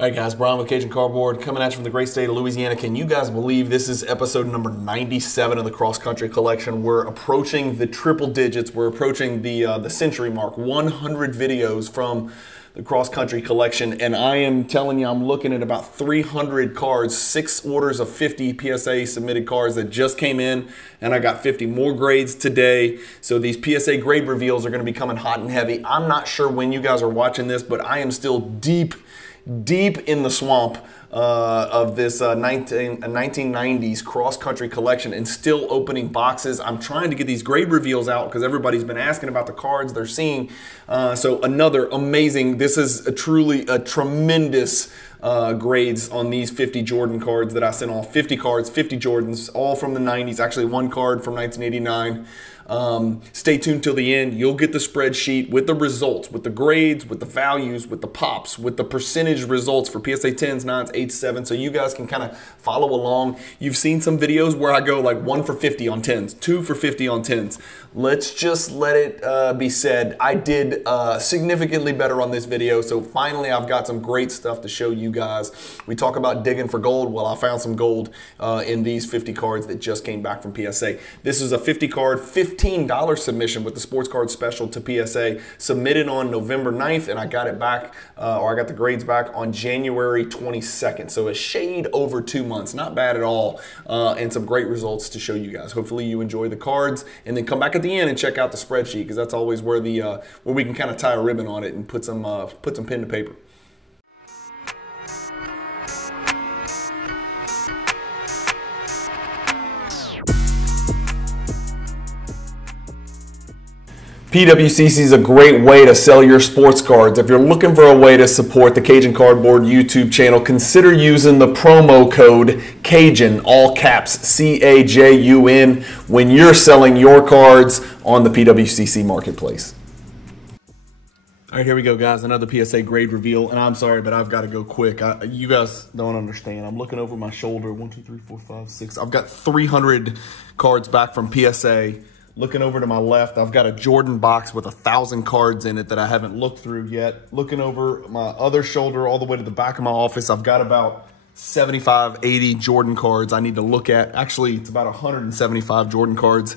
All right, guys, Brian with Cajun Cardboard coming at you from the great state of Louisiana. Can you guys believe this is episode number 97 of the Cross Country Collection? We're approaching the triple digits. We're approaching the century mark, 100 videos from the Cross Country Collection. And I am telling you, I'm looking at about 300 cards, 6 orders of 50 PSA submitted cards that just came in. And I got 50 more grades today. So these PSA grade reveals are going to be coming hot and heavy. I'm not sure when you guys are watching this, but I am still deep in the swamp of this 1990s cross-country collection and still opening boxes. I'm trying to get these grade reveals out because everybody's been asking about the cards they're seeing. So another amazing, this is truly a tremendous grades on these 50 Jordan cards that I sent off. 50 cards, 50 Jordans, all from the 90s. Actually, one card from 1989. Stay tuned till the end. You'll get the spreadsheet with the results, with the grades, with the values, with the pops, with the percentage results for PSA 10s, 9s, 8s, 7s, so you guys can kind of follow along. You've seen some videos where I go like 1 for 50 on 10s, 2 for 50 on 10s. Let's just let it be said, I did significantly better on this video, so finally I've got some great stuff to show you guys. We talk about digging for gold. Well, I found some gold in these 50 cards that just came back from PSA. This is a 50 card, $15 submission with the sports card special to PSA, submitted on November 9th, and I got it back, or I got the grades back on January 22nd. So a shade over 2 months, not bad at all, and some great results to show you guys. Hopefully you enjoy the cards, and then come back at the end and check out the spreadsheet, because that's always where the where we can kind of tie a ribbon on it and put some pen to paper. PWCC is a great way to sell your sports cards. If you're looking for a way to support the Cajun Cardboard YouTube channel, consider using the promo code CAJUN, all caps, C-A-J-U-N, when you're selling your cards on the PWCC marketplace. All right, here we go, guys. Another PSA grade reveal, and I'm sorry, but I've got to go quick. You guys don't understand. I'm looking over my shoulder. 1, 2, 3, 4, 5, 6. I've got 300 cards back from PSA. Looking over to my left, I've got a Jordan box with 1,000 cards in it that I haven't looked through yet. Looking over my other shoulder all the way to the back of my office, I've got about 75, 80 Jordan cards I need to look at. Actually, it's about 175 Jordan cards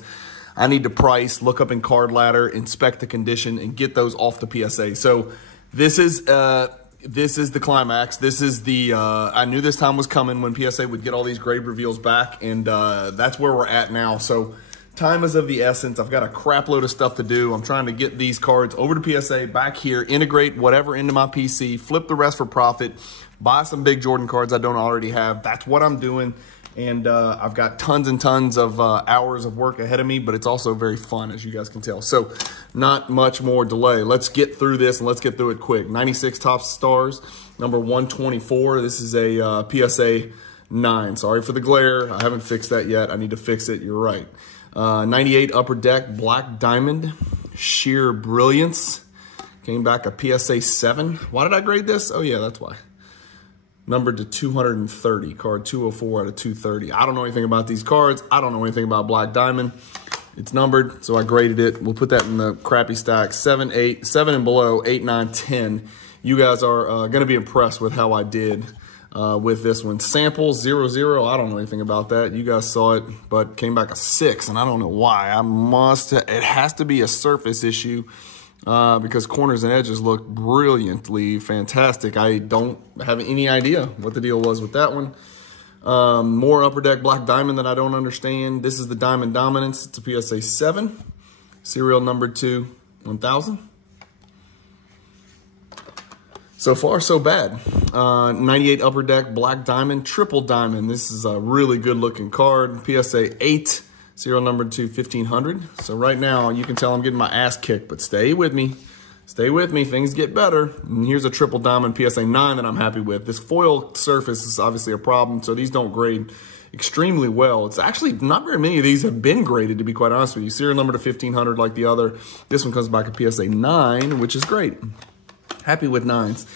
I need to price, look up in Card Ladder, inspect the condition, and get those off the PSA. So this is the climax. This is the, I knew this time was coming when PSA would get all these grade reveals back, and that's where we're at now. So time is of the essence. I've got a crap load of stuff to do. I'm trying to get these cards over to PSA, back here, integrate whatever into my PC, flip the rest for profit, buy some big Jordan cards I don't already have. That's what I'm doing. And I've got tons and tons of hours of work ahead of me, but it's also very fun, as you guys can tell. So not much more delay. Let's get through this, and let's get through it quick. 96 Top Stars, number 124. This is a PSA 9. Sorry for the glare. I haven't fixed that yet. I need to fix it. You're right. 98 Upper Deck, Black Diamond, Sheer Brilliance. Came back a PSA 7. Why did I grade this? Oh, yeah, that's why. Numbered to 230, card 204 out of 230. I don't know anything about these cards. I don't know anything about Black Diamond. It's numbered, so I graded it. We'll put that in the crappy stack. 7, 8, 7 and below, 8, 9, 10. You guys are going to be impressed with how I did with this one. Sample 00, I don't know anything about that. You guys saw it, but came back a 6, and I don't know why. It has to be a surface issue. Because corners and edges look brilliantly fantastic. I don't have any idea what the deal was with that one. More Upper Deck Black Diamond that I don't understand. This is the Diamond Dominance. It's a PSA 7. Serial number 2, 1000. So far, so bad. 98 Upper Deck Black Diamond, Triple Diamond. This is a really good looking card. PSA 8. Serial number 2, 1500. So right now, you can tell I'm getting my ass kicked, but stay with me. Stay with me. Things get better. And here's a Triple Diamond PSA 9 that I'm happy with. This foil surface is obviously a problem, so these don't grade extremely well. It's actually not very many of these have been graded, to be quite honest with you. Serial number to 1500 like the other. This one comes back a PSA 9, which is great. Happy with 9s.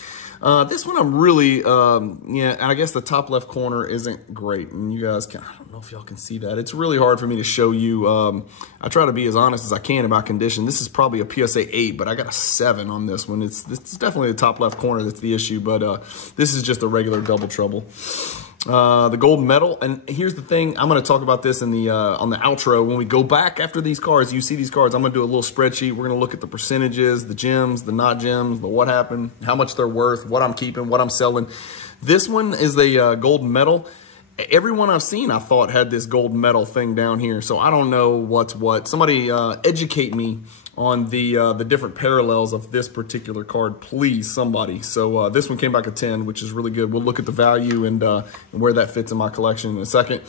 This one I'm really, yeah, and I guess the top left corner isn't great. And you guys can, I don't know if y'all can see that. It's really hard for me to show you. I try to be as honest as I can about condition. This is probably a PSA 8, but I got a 7 on this one. It's definitely the top left corner that's the issue, but this is just a regular double trouble. The gold medal, and here's the thing, I'm going to talk about this in the on the outro. When we go back after these cards, you see these cards, I'm going to do a little spreadsheet. We're going to look at the percentages, the gems, the not gems, the what happened, how much they're worth, what I'm keeping, what I'm selling. This one is the gold medal. Everyone I've seen, I thought, had this gold medal thing down here, so I don't know what's what. Somebody educate me on the different parallels of this particular card, please, somebody. So this one came back a 10, which is really good. We'll look at the value and where that fits in my collection in a second.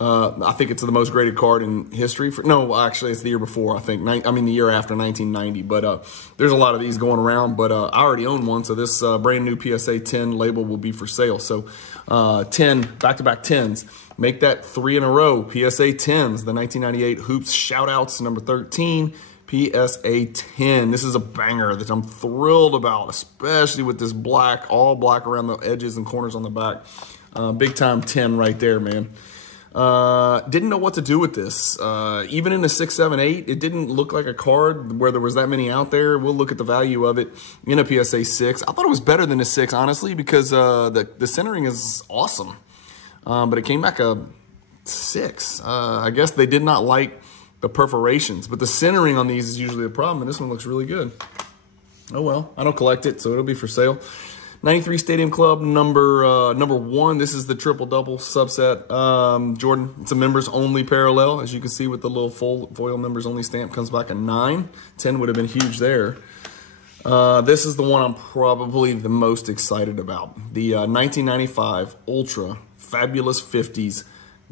I think it's the most graded card in history. No, actually, it's the year before, I think. The year after, 1990. But there's a lot of these going around. But I already own one, so this brand new PSA 10 label will be for sale. So 10, back-to-back 10s. Make that 3 in a row. PSA 10s, the 1998 Hoops Shoutouts, number 13. PSA 10. This is a banger that I'm thrilled about, especially with this black, all black around the edges and corners on the back. Big time 10 right there, man. Didn't know what to do with this. Even in the 6, 7, 8, it didn't look like a card where there was that many out there. We'll look at the value of it in a PSA 6. I thought it was better than a 6, honestly, because the centering is awesome. But it came back a 6. I guess they did not like the perforations, but the centering on these is usually a problem, and this one looks really good. Oh well, I don't collect it, so it'll be for sale. 93 Stadium Club, number 1. This is the triple-double subset. Jordan, it's a members-only parallel. As you can see with the little foil members-only stamp, comes back a 9. 10 would have been huge there. This is the one I'm probably the most excited about. The 1995 Ultra Fabulous 50s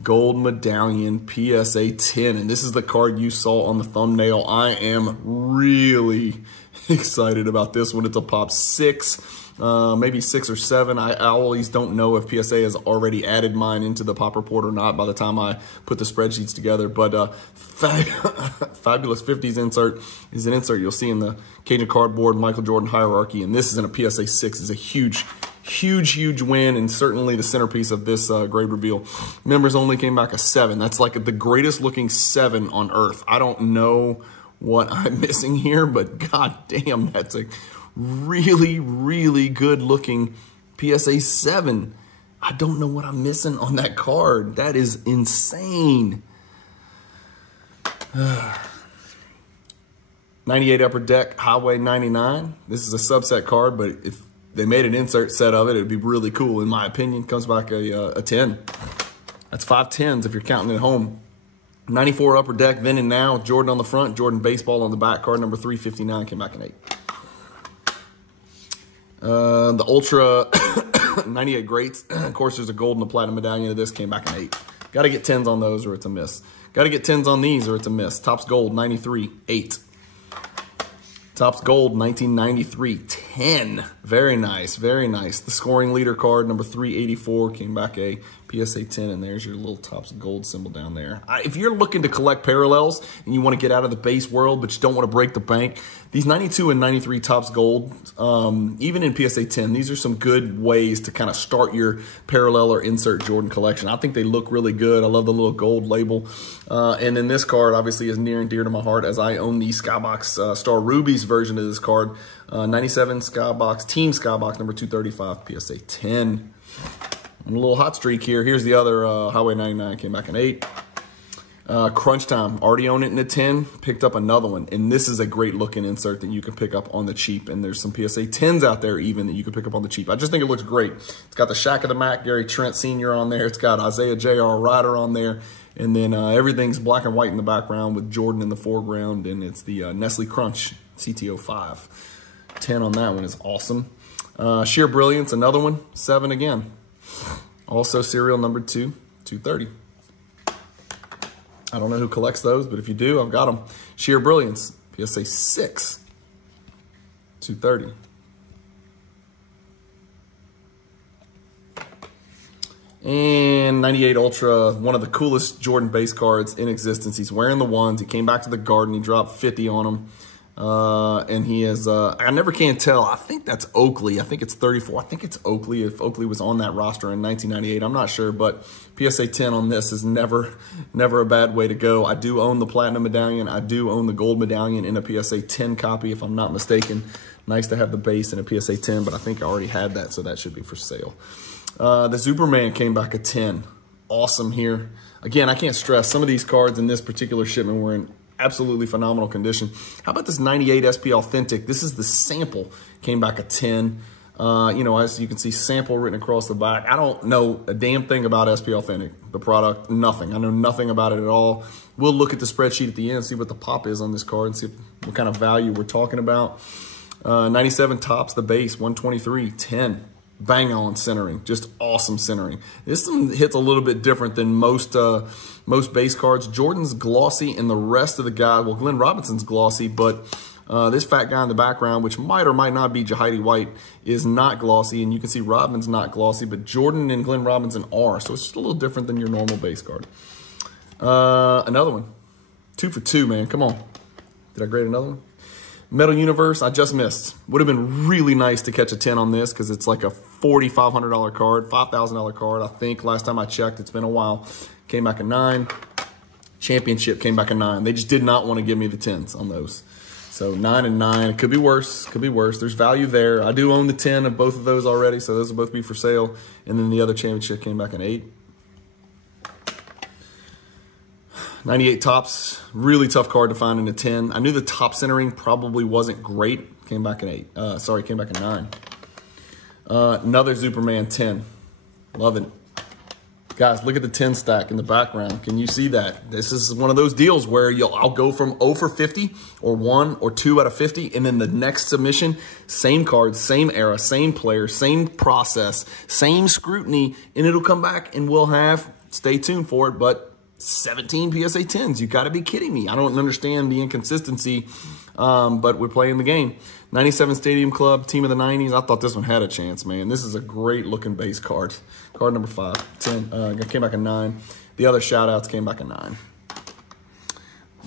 Gold Medallion PSA 10. And this is the card you saw on the thumbnail. I am really excited about this one. It's a pop 6, maybe 6 or 7. I always don't know if PSA has already added mine into the pop report or not by the time I put the spreadsheets together. But Fabulous 50s insert is an insert you'll see in the Cajun Cardboard Michael Jordan hierarchy. And this is in a PSA 6. It's a huge win, and certainly the centerpiece of this grade reveal. Members only came back a 7. That's like the greatest looking 7 on earth. I don't know what I'm missing here, but god damn, that's a really good looking PSA 7. I don't know what I'm missing on that card. That is insane. 98 Upper Deck Highway 99. This is a subset card, but if they made an insert set of it, it'd be really cool, in my opinion. Comes back a 10. That's 5 10s if you're counting at home. 94 Upper Deck, then and now. Jordan on the front, Jordan baseball on the back. Card number 359 came back an 8. The Ultra 98 Greats. Of course, there's a gold and a platinum medallion of this. Came back an 8. Got to get 10s on those or it's a miss. Got to get 10s on these or it's a miss. Topps Gold 93, 8. Topps Gold 1993, 10. Very nice, very nice. The scoring leader card, number 384, came back a PSA 10, and there's your little Topps Gold symbol down there. If you're looking to collect parallels and you want to get out of the base world, but you don't want to break the bank, these 92 and 93 Topps Gold, even in PSA 10, these are some good ways to kind of start your parallel or insert Jordan collection. I think they look really good. I love the little gold label. And then this card obviously is near and dear to my heart, as I own the Skybox Star Rubies version of this card. 97 Skybox, Team Skybox, number 235, PSA 10. And a little hot streak here. Here's the other Highway 99, came back an 8. Crunch Time, already own it in a 10, picked up another one. And this is a great looking insert that you can pick up on the cheap. And there's some PSA 10s out there even that you can pick up on the cheap. I just think it looks great. It's got the Shaq of the Mac, Gary Trent Sr. on there. It's got Isaiah J.R. Ryder on there. And then everything's black and white in the background with Jordan in the foreground. And it's the Nestle Crunch CT05. 10 on that one is awesome. Sheer Brilliance, another one, 7 again. Also serial number 2, 230. I don't know who collects those, but if you do, I've got them. Sheer Brilliance, PSA 6, 230. And 98 Ultra, one of the coolest Jordan base cards in existence. He's wearing the ones. He came back to the Garden. He dropped 50 on them. And he is, I never can tell. I think that's Oakley. I think it's 34. I think it's Oakley, if Oakley was on that roster in 1998. I'm not sure, but PSA 10 on this is never a bad way to go. I do own the Platinum Medallion. I do own the Gold Medallion in a PSA 10 copy, if I'm not mistaken. Nice to have the base in a PSA 10, but I think I already had that, so that should be for sale. The Superman came back a 10. Awesome here. Again, I can't stress, some of these cards in this particular shipment were in absolutely phenomenal condition. How about this 98 SP Authentic? This is the sample, came back a 10. You know, as you can see, sample written across the back. I don't know a damn thing about SP Authentic, the product, nothing. I know nothing about it at all. We'll look at the spreadsheet at the end, see what the pop is on this card, and see what kind of value we're talking about. 97 tops the base, 123, 10. Bang on centering, just awesome centering. This one hits a little bit different than most base cards. Jordan's glossy and the rest of the guy, well, Glenn Robinson's glossy, but this fat guy in the background, which might or might not be Jahidi White, is not glossy, and you can see Robin's not glossy, but Jordan and Glenn Robinson are, so it's just a little different than your normal base card. Another one, 2 for 2, man, come on. Did I grade another one? Metal Universe, I just missed. Would have been really nice to catch a 10 on this because it's like a $4,500 card, $5,000 card. I think last time I checked, it's been a while. Came back a 9. Championship came back a 9. They just did not want to give me the 10s on those. So 9 and 9. It could be worse. Could be worse. There's value there. I do own the 10 of both of those already, so those will both be for sale. And then the other championship came back an 8. 98 tops, really tough card to find in a 10. I knew the top centering probably wasn't great. Came back an 8. Sorry, came back a 9. Another Superman 10. Love it. Guys, look at the 10 stack in the background. Can you see that? This is one of those deals where I'll go from 0 for 50 or 1 or 2 out of 50, and then the next submission, same card, same era, same player, same process, same scrutiny, and it'll come back and we'll have, stay tuned for it, but 17 PSA 10s. You got to be kidding me. I don't understand the inconsistency, but we're playing the game. 97 Stadium Club, Team of the 90s. I thought this one had a chance, man. This is a great looking base card. Card number 5. 10. Came back a 9. The other shout outs came back a 9.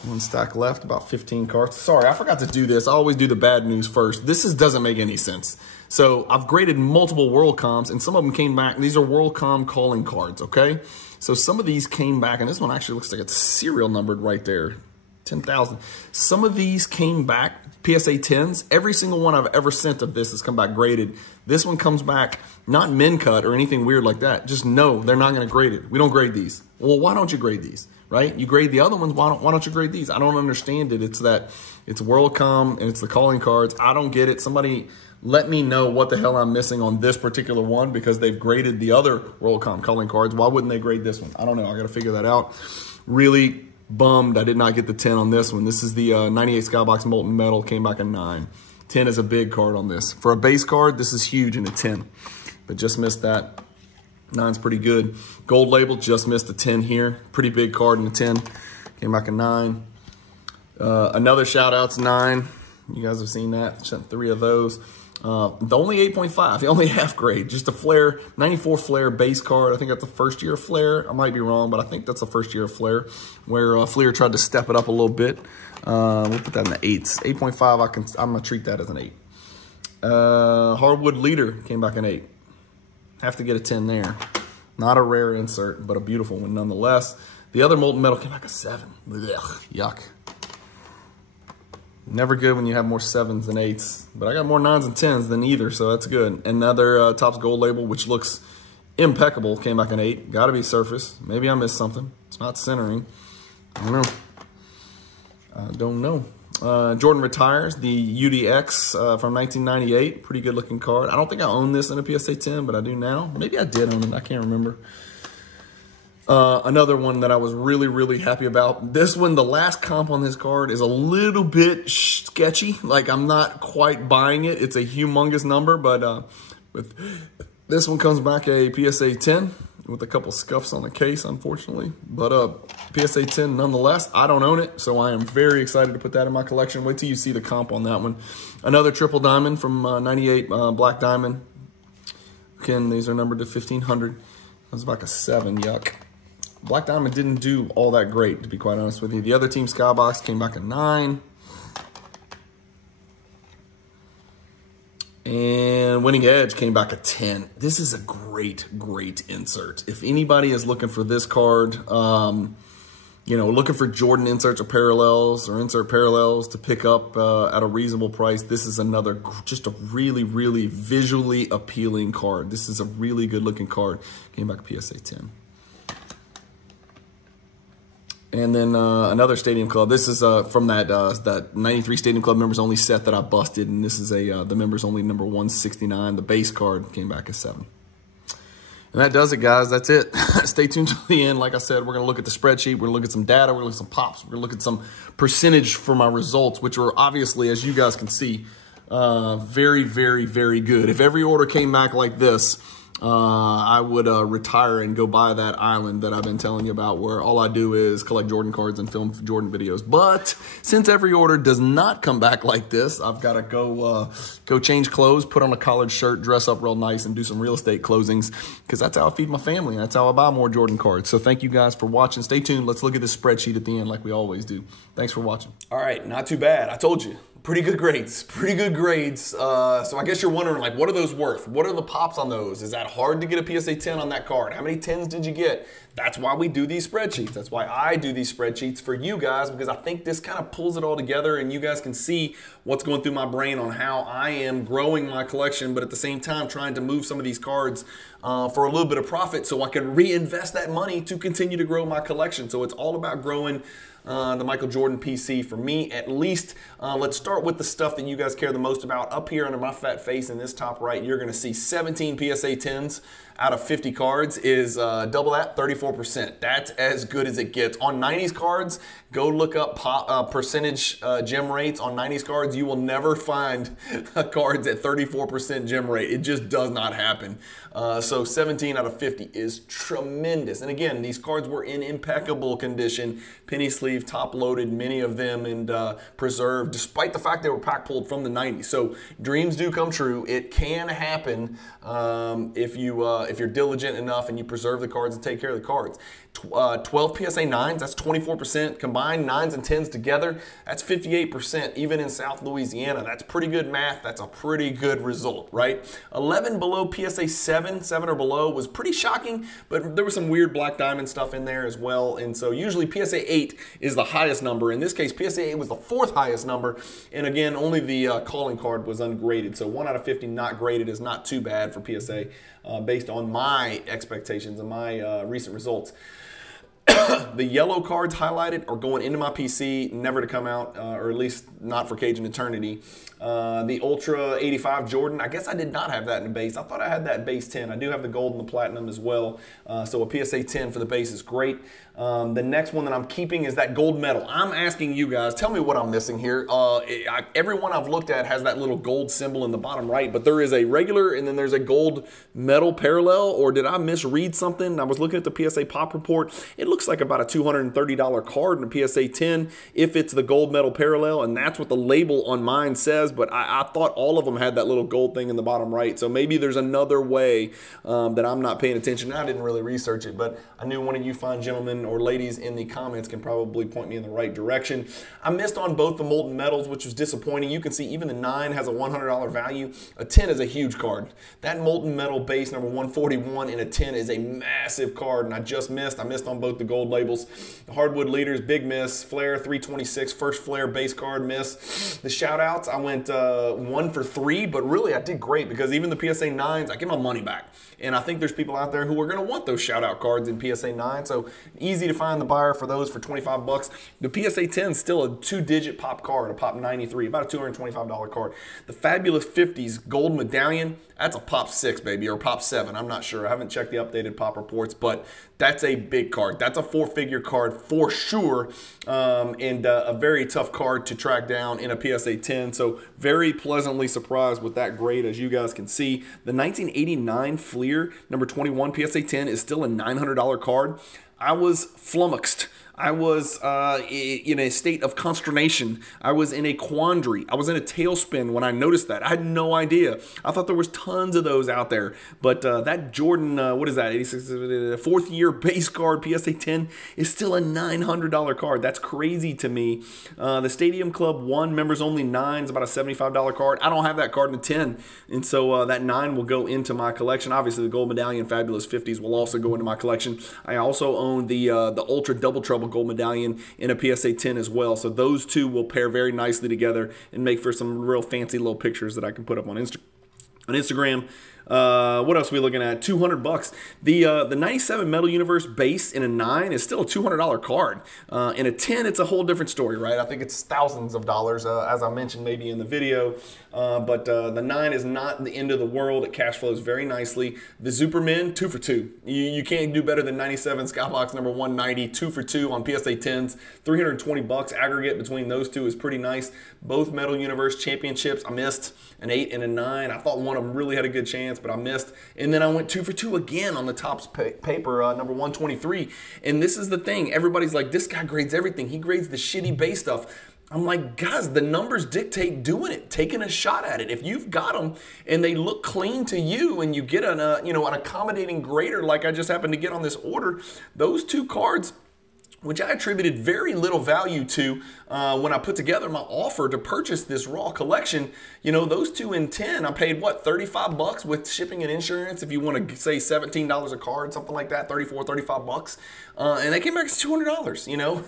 One stack left, about 15 cards. Sorry, I forgot to do this. I always do the bad news first. This doesn't make any sense. So I've graded multiple WorldComs, and some of them came back. These are WorldCom calling cards, okay? So some of these came back, and this one actually looks like it's serial numbered right there. 10,000. Some of these came back, PSA 10s. Every single one I've ever sent of this has come back graded. This one comes back, not min cut or anything weird like that. Just no, they're not going to grade it. We don't grade these. Well, why don't you grade these, right? You grade the other ones, why don't you grade these? I don't understand it. It's that it's WorldCom and it's the calling cards. I don't get it. Somebody let me know what the hell I'm missing on this particular one because they've graded the other WorldCom calling cards. Why wouldn't they grade this one? I don't know. I got to figure that out. Really bummed I did not get the 10 on this one. This is the 98 Skybox Molten Metal, came back a 9. 10 is a big card on this. For a base card, this is huge in a 10, but just missed that. 9's pretty good. Gold label, just missed a 10 here. Pretty big card in a 10, came back a 9. Another shout out's 9. You guys have seen that, sent 3 of those. The only 8.5, the only half grade, just a Flair, 94 Flair base card. I think that's the first year of Flair. I might be wrong, but I think that's the first year of Flair, where Flair tried to step it up a little bit. We'll put that in the 8s. 8.5, I'm gonna treat that as an 8. Hardwood Leader came back an 8. Have to get a 10 there. Not a rare insert, but a beautiful one nonetheless. The other Molten Metal came back a 7. Ugh, yuck. Never good when you have more 7s than 8s, but I got more 9s and 10s than either, so that's good. Another Topps Gold label, which looks impeccable, came back an 8. Got to be surface. Maybe I missed something. It's not centering. I don't know. I don't know. Jordan retires, the UDX from 1998. Pretty good looking card. I don't think I own this in a PSA 10, but I do now. Maybe I did own it. I can't remember. Another one that I was really, really happy about. This one, the last comp on this card is a little bit sketchy. Like, I'm not quite buying it. It's a humongous number, but with this one comes back a PSA 10 with a couple scuffs on the case, unfortunately. But PSA 10 nonetheless. I don't own it, so I am very excited to put that in my collection. Wait till you see the comp on that one. Another triple diamond from 98 Black Diamond. Again, these are numbered to 1500. That's like a 7, yuck. Black Diamond didn't do all that great, to be quite honest with you. The other team, Skybox, came back a 9. And winning edge came back a 10. This is a great insert. If anybody is looking for this card, you know, looking for Jordan inserts or parallels or insert parallels to pick up at a reasonable price, this is another just a really visually appealing card. This is a really good looking card. Came back a PSA 10. And then another Stadium Club. This is from that 93 Stadium Club members only set that I busted, and this is the members only number 169. The base card came back as 7. And that does it, guys. That's it. Stay tuned to the end. Like I said, we're going to look at the spreadsheet. We're going to look at some data. We're going to look at some pops. We're going to look at some percentage for my results, which are obviously, as you guys can see, very good. If every order came back like this, I would retire and go buy that island that I've been telling you about, where all I do is collect Jordan cards and film Jordan videos. But since every order does not come back like this, I've got to go change clothes, put on a collared shirt, dress up real nice, and do some real estate closings, because that's how I feed my family. That's how I buy more Jordan cards. So thank you guys for watching. Stay tuned. Let's look at this spreadsheet at the end like we always do. Thanks for watching. All right, not too bad. I told you. Pretty good grades, so I guess you're wondering, like, what are those worth? What are the pops on those? Is that hard to get a PSA 10 on that card? How many 10s did you get? That's why we do these spreadsheets. That's why I do these spreadsheets for you guys, because I think this kind of pulls it all together and you guys can see what's going through my brain on how I am growing my collection, but at the same time trying to move some of these cards for a little bit of profit so I can reinvest that money to continue to grow my collection. So it's all about growing the Michael Jordan PC for me, at least. Let's start with the stuff that you guys care the most about. Up here under my fat face in this top right, you're going to see 17 PSA 10s out of 50 cards is double that, 34%. That's as good as it gets. On 90s cards, go look up percentage gem rates on 90s cards. You will never find cards at 34% gem rate. It just does not happen. So 17 out of 50 is tremendous. And again, these cards were in impeccable condition, penny sleeve, top loaded, many of them, and preserved, despite the fact they were pack pulled from the 90s. So dreams do come true. It can happen if you're diligent enough and you preserve the cards and take care of the cards. 12 PSA 9s, that's 24%. Combined 9s and 10s together, that's 58%. Even in South Louisiana, that's pretty good math. That's a pretty good result, right? 11 below PSA 7 or below was pretty shocking, but there was some weird black diamond stuff in there as well. And so usually PSA 8 is the highest number. In this case, PSA 8 was the 4th highest number. And again, only the calling card was ungraded. So 1 out of 50 not graded is not too bad for PSA based on my expectations and my recent results. The yellow cards highlighted are going into my PC, never to come out, or at least not for Cajun Eternity. The Ultra 85 Jordan, I guess I did not have that in the base. I thought I had that base 10. I do have the gold and the platinum as well. So a PSA 10 for the base is great. The next one that I'm keeping is that gold medal. I'm asking you guys, tell me what I'm missing here. Every one I've looked at has that little gold symbol in the bottom right, but there is a regular and then there's a gold medal parallel, or did I misread something? I was looking at the PSA pop report. It looks like about a $230 card in a PSA 10 if it's the gold medal parallel, and that's what the label on mine says, but I thought all of them had that little gold thing in the bottom right, so maybe there's another way that I'm not paying attention. I didn't really research it, but I knew one of you fine gentlemen or ladies in the comments can probably point me in the right direction. I missed on both the molten metals, which was disappointing. You can see even the 9 has a $100 value. A 10 is a huge card. That molten metal base number 141 in a 10 is a massive card, and I just missed. I missed on both the gold labels. The hardwood leaders, big miss. Flare 326, first flare base card miss. The shout outs, I went 1 for 3, but really I did great because even the PSA 9s, I get my money back. And I think there's people out there who are going to want those shout out cards in PSA 9, so easy to find the buyer for those for 25 bucks. The PSA 10 is still a 2-digit pop card, a pop 93, about a $225 card. The Fabulous 50s gold medallion, that's a pop 6, baby, or pop 7. I'm not sure. I haven't checked the updated pop reports, but that's a big card. That's a 4-figure card for sure, and a very tough card to track down in a PSA 10. So very pleasantly surprised with that grade, as you guys can see. The 1989 Fleer number 21 PSA 10 is still a $900 card. I was flummoxed. I was in a state of consternation. I was in a quandary. I was in a tailspin when I noticed that. I had no idea. I thought there was tons of those out there. But that Jordan, what is that, 86, fourth year base card, PSA 10, is still a $900 card. That's crazy to me. The Stadium Club 1 members only 9 is about a $75 card. I don't have that card in a 10. And so that 9 will go into my collection. Obviously, the Gold Medallion Fabulous 50s will also go into my collection. I also own the Ultra Double Trouble Gold Medallion in a PSA 10 as well. So those two will pair very nicely together and make for some real fancy little pictures that I can put up on Instagram. What else are we looking at? $200. The 97 Metal Universe base in a 9 is still a $200 card. In a 10, it's a whole different story, right? I think it's thousands of dollars, as I mentioned maybe in the video. But the 9 is not the end of the world. It cash flows very nicely. The Superman, 2 for 2. You can't do better than 97 Skybox number 190, 2 for 2 on PSA 10s. $320 aggregate between those two is pretty nice. Both Metal Universe championships, I missed an 8 and a 9. I thought one of them really had a good chance, but I missed. And then I went 2 for 2 again on the Topps paper, number 123. And this is the thing. Everybody's like, this guy grades everything. He grades the shitty base stuff. I'm like, guys, the numbers dictate doing it, taking a shot at it. If you've got them and they look clean to you and you get an accommodating grader like I just happened to get on this order, those two cards, which I attributed very little value to when I put together my offer to purchase this raw collection. You know, those two in 10, I paid, what, 35 bucks with shipping and insurance, if you want to say $17 a card, something like that, 34, 35 bucks. And they came back as $200, you know.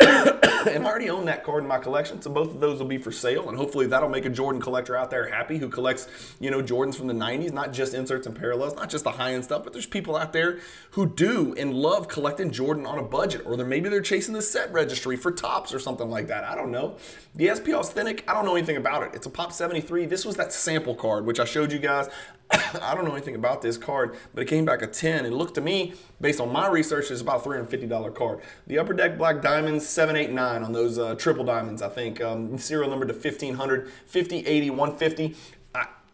And I already own that card in my collection, so both of those will be for sale, and hopefully that'll make a Jordan collector out there happy who collects, you know, Jordans from the 90s, not just inserts and parallels, not just the high-end stuff, but there's people out there who do and love collecting Jordan on a budget, or maybe they're chasing the set registry for Topps or something like that. I don't know. The SP Authentic, I don't know anything about it. It's a Pop 73. This was that sample card, which I showed you guys. I don't know anything about this card, but it came back a 10. It looked to me, based on my research, it's about a $350 card. The Upper Deck Black Diamonds, 789 on those triple diamonds, I think. Serial number to 1500, 50, 80, 150.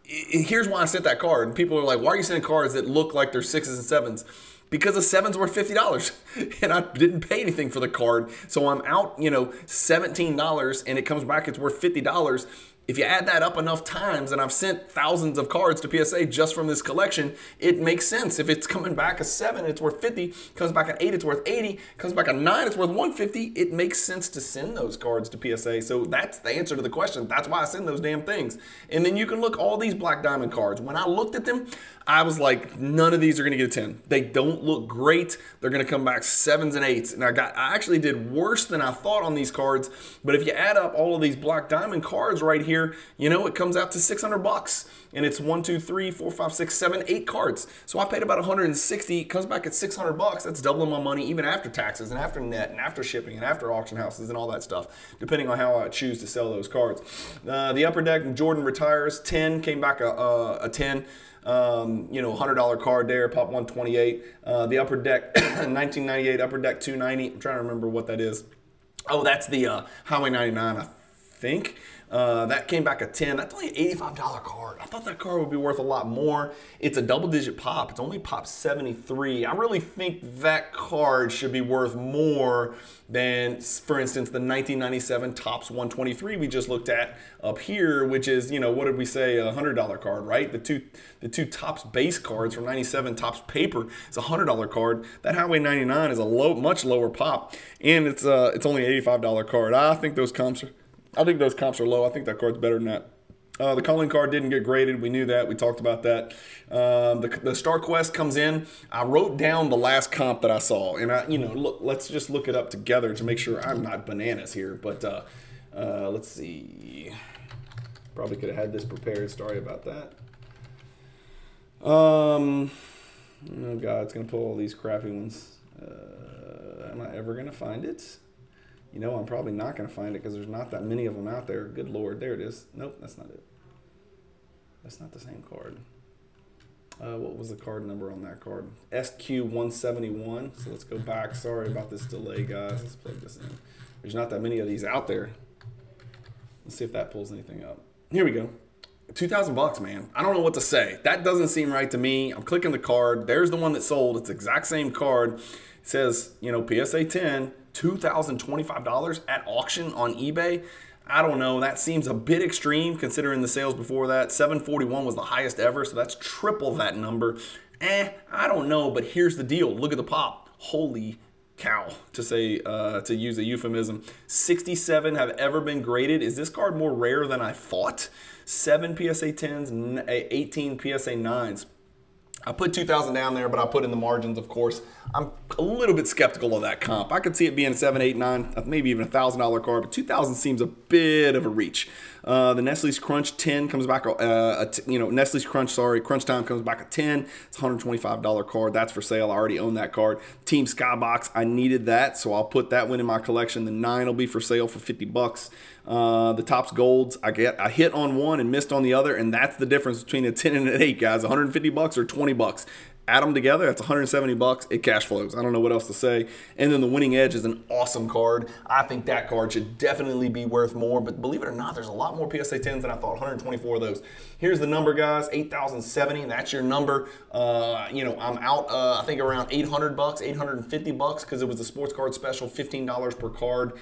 Here's why I sent that card. And people are like, why are you sending cards that look like they're 6s and 7s? Because the 7's worth $50 and I didn't pay anything for the card. So I'm out, you know, $17 and it comes back, it's worth $50. If you add that up enough times, and I've sent thousands of cards to PSA just from this collection, it makes sense. If it's coming back a 7, it's worth 50. Comes back an 8, it's worth 80. Comes back a 9, it's worth 150. It makes sense to send those cards to PSA. So that's the answer to the question. That's why I send those damn things. And then you can look all these Black Diamond cards. When I looked at them, I was like, none of these are going to get a 10. They don't look great. They're going to come back 7s and 8s. And I actually did worse than I thought on these cards. But if you add up all of these Black Diamond cards right here, you know, it comes out to $600. And it's 1, 2, 3, 4, 5, 6, 7, 8 cards. So I paid about $160. It comes back at $600. That's doubling my money even after taxes and after net and after shipping and after auction houses and all that stuff, depending on how I choose to sell those cards. The Upper Deck Jordan Retires 10 came back a 10. You know, $100 card there, Pop 128. The Upper Deck 1998 Upper Deck 290. I'm trying to remember what that is. Oh, that's the Highway 99, I think. That came back a 10. That's only an $85 card. I thought that card would be worth a lot more. It's a double-digit pop. It's only Pop 73. I really think that card should be worth more than, for instance, the 1997 Topps 123 we just looked at up here, which is, you know, what did we say, a $100 card, right? The two Topps base cards from 97 Topps paper is a $100 card. That Highway 99 is a much lower pop, and it's only an $85 card. I think those comps are low. I think that card's better than that. The calling card didn't get graded. We knew that. We talked about that. The Star Quest comes in. I wrote down the last comp that I saw, and look. Let's just look it up together to make sure I'm not bananas here. But let's see. Probably could have had this prepared. Sorry about that. Oh God, it's gonna pull all these crappy ones. Am I ever gonna find it? You know, I'm probably not going to find it because there's not that many of them out there. Good Lord. There it is. Nope, that's not it. That's not the same card. What was the card number on that card? SQ171. So let's go back. Sorry about this delay, guys. Let's plug this in. There's not that many of these out there. Let's see if that pulls anything up. Here we go. $2,000, man. I don't know what to say. That doesn't seem right to me. I'm clicking the card. There's the one that sold. It's the exact same card. says, you know, PSA 10, $2,025 at auction on eBay. I don't know, that seems a bit extreme considering the sales before that. 741 was the highest ever, so that's triple that number. I don't know, but here's the deal. Look at the pop. Holy cow, to say, to use a euphemism. 67 have ever been graded. Is this card more rare than I thought? 7 PSA 10s, 18 PSA 9s. I put 2,000 down there, but I put in the margins, of course. I'm a little bit skeptical of that comp. I could see it being a 7, 8, 9, maybe even a $1,000 card, but 2,000 seems a bit of a reach. The Nestle's Crunch 10 comes back, Nestle's Crunch, sorry, Crunch Time comes back at 10. It's a $125 card. That's for sale. I already own that card. Team Skybox, I needed that, so I'll put that one in my collection. The 9 will be for sale for 50 bucks. The Topps Golds, I hit on one and missed on the other, and that's the difference between a 10 and an 8, guys. 150 bucks or 20 bucks. Add them together, that's 170 bucks. It cash flows. I don't know what else to say. And then the Winning Edge is an awesome card. I think that card should definitely be worth more, but believe it or not, there's a lot more PSA 10s than I thought. 124 of those. Here's the number, guys, 8,070. That's your number. You know, I'm out, I think around 800 bucks, 850 bucks, because it was the sports card special, $15 per card.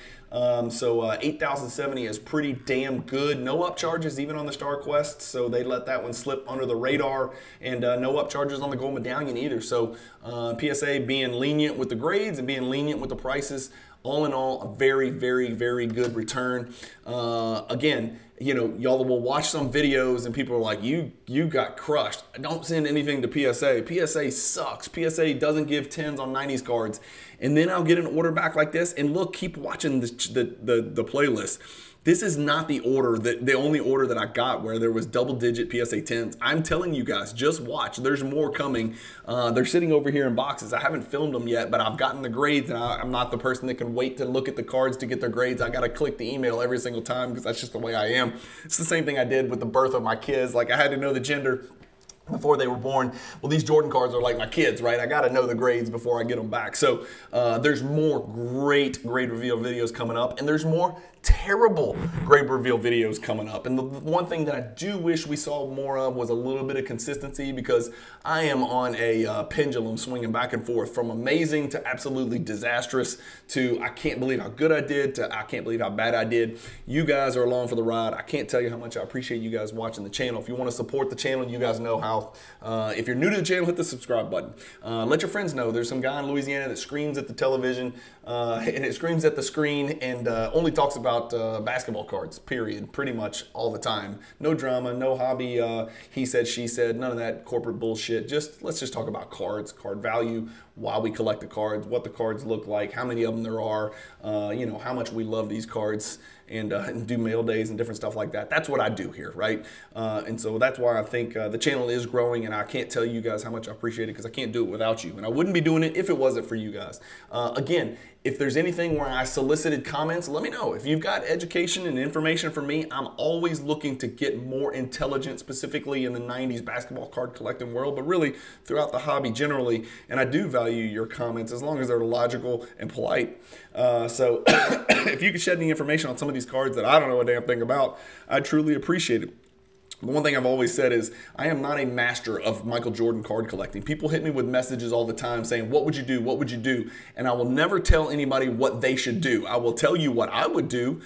So 8,070 is pretty damn good. No upcharges even on the Star Quest, so they let that one slip under the radar, and no upcharges on the Gold Medallion either. So PSA being lenient with the grades and being lenient with the prices. All in all, a very, very, very good return. Again, you know, y'all will watch some videos and people are like, you got crushed. Don't send anything to PSA. PSA sucks. PSA doesn't give 10s on 90s cards. And then I'll get an order back like this, and look, keep watching the playlist. This is not the order, the only order that I got where there was double-digit PSA 10s. I'm telling you guys, just watch. There's more coming. They're sitting over here in boxes. I haven't filmed them yet, but I've gotten the grades, and I'm not the person that can wait to look at the cards to get their grades. I got to click the email every single time because that's just the way I am. It's the same thing I did with the birth of my kids. Like, I had to know the gender before they were born. Well, these Jordan cards are like my kids, right? I got to know the grades before I get them back. So there's more great grade reveal videos coming up, and there's more terrible grade reveal videos coming up. And the one thing that I do wish we saw more of was a little bit of consistency, because I am on a pendulum swinging back and forth from amazing to absolutely disastrous to I can't believe how good I did to I can't believe how bad I did. You guys are along for the ride. I can't tell you how much I appreciate you guys watching the channel. If you want to support the channel, you guys know how. If you're new to the channel, hit the subscribe button. Let your friends know. There's some guy in Louisiana that screams at the television and it screams at the screen and only talks about basketball cards, period, pretty much all the time. No drama, no hobby, he said, she said, none of that corporate bullshit. Let's just talk about cards, card value, why we collect the cards, what the cards look like, how many of them there are, you know, how much we love these cards, and do mail days and different stuff like that. That's what I do here, right? And so that's why I think the channel is growing, and I can't tell you guys how much I appreciate it because I can't do it without you, and I wouldn't be doing it if it wasn't for you guys. Again, if there's anything where I solicited comments, let me know. If you've got education and information for me, I'm always looking to get more intelligent, specifically in the 90s basketball card collecting world, but really throughout the hobby generally. And I do value your comments as long as they're logical and polite. So if you could shed any information on some of these cards that I don't know a damn thing about, I truly appreciate it. The one thing I've always said is I am not a master of Michael Jordan card collecting. People hit me with messages all the time saying, what would you do? What would you do? And I will never tell anybody what they should do. I will tell you what I would do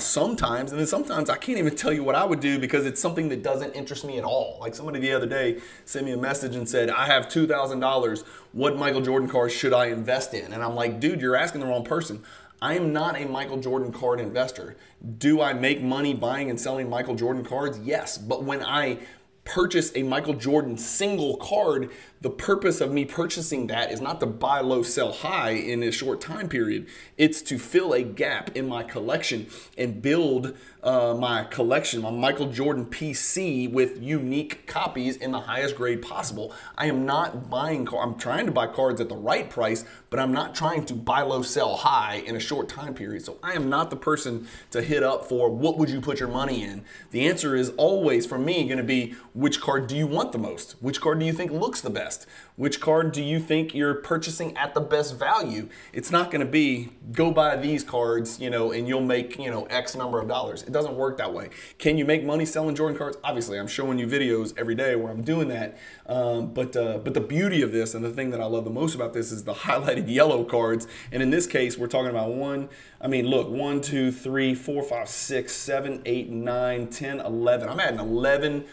sometimes, and then sometimes I can't even tell you what I would do because it's something that doesn't interest me at all. Like somebody the other day sent me a message and said, I have $2,000. What Michael Jordan cards should I invest in? And I'm like, dude, you're asking the wrong person. I am not a Michael Jordan card investor. Do I make money buying and selling Michael Jordan cards? Yes, but when I purchase a Michael Jordan single card, the purpose of me purchasing that is not to buy low, sell high in a short time period. It's to fill a gap in my collection and build my collection, my Michael Jordan PC with unique copies in the highest grade possible. I am not buying cards. I'm trying to buy cards at the right price, but I'm not trying to buy low, sell high in a short time period. So I am not the person to hit up for what would you put your money in. The answer is always, for me, going to be which card do you want the most? Which card do you think looks the best? Which card do you think you're purchasing at the best value? It's not going to be go buy these cards, you know, and you'll make, you know, X number of dollars. It doesn't work that way. Can you make money selling Jordan cards? Obviously, I'm showing you videos every day where I'm doing that. But the beauty of this and the thing that I love the most about this is the highlighted yellow cards. And in this case, we're talking about 1, 2, 3, 4, 5, 6, 7, 8, 9, 10, 11. I'm adding 11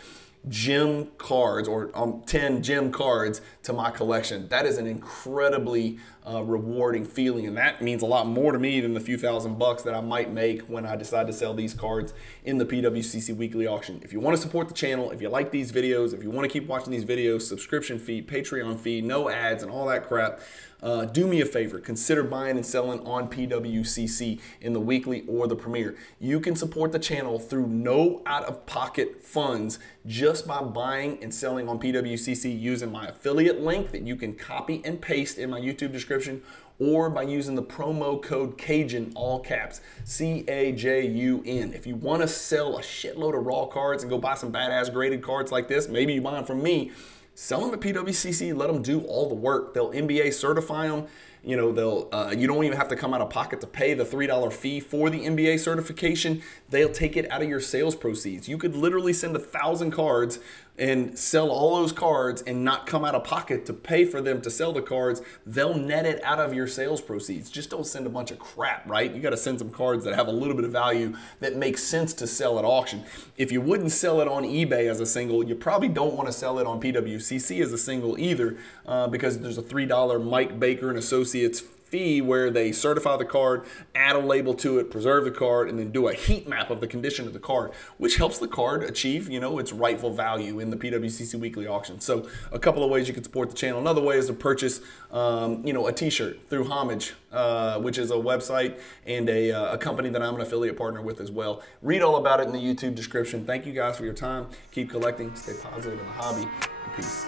gem cards or 10 gem cards to my collection. That is an incredibly rewarding feeling, and that means a lot more to me than the few $1,000s that I might make when I decide to sell these cards in the PWCC weekly auction. If you want to support the channel, if you like these videos, if you want to keep watching these videos, subscription fee, Patreon fee, no ads and all that crap, do me a favor, consider buying and selling on PWCC in the weekly or the premier. You can support the channel through no out-of-pocket funds just by buying and selling on PWCC using my affiliate link that you can copy and paste in my YouTube description, or by using the promo code Cajun, all caps, C-A-J-U-N. If you want to sell a shitload of raw cards and go buy some badass graded cards like this, maybe you buy them from me, sell them at PWCC, let them do all the work. They'll NBA certify them. You know, they'll you don't even have to come out of pocket to pay the $3 fee for the NBA certification. They'll take it out of your sales proceeds. You could literally send 1,000 cards and sell all those cards and not come out of pocket to pay for them to sell the cards. They'll net it out of your sales proceeds. Just don't send a bunch of crap, right? You got to send some cards that have a little bit of value that makes sense to sell at auction. If you wouldn't sell it on eBay as a single, you probably don't want to sell it on PWCC as a single either, because there's a $3 Mike Baker and Associates fee where they certify the card, add a label to it, preserve the card, and then do a heat map of the condition of the card, which helps the card achieve, you know, its rightful value in the PWCC weekly auction. So a couple of ways you can support the channel. Another way is to purchase, you know, a t-shirt through Homage, which is a website and a company that I'm an affiliate partner with as well. Read all about it in the YouTube description. Thank you guys for your time. Keep collecting, stay positive in the hobby, and peace.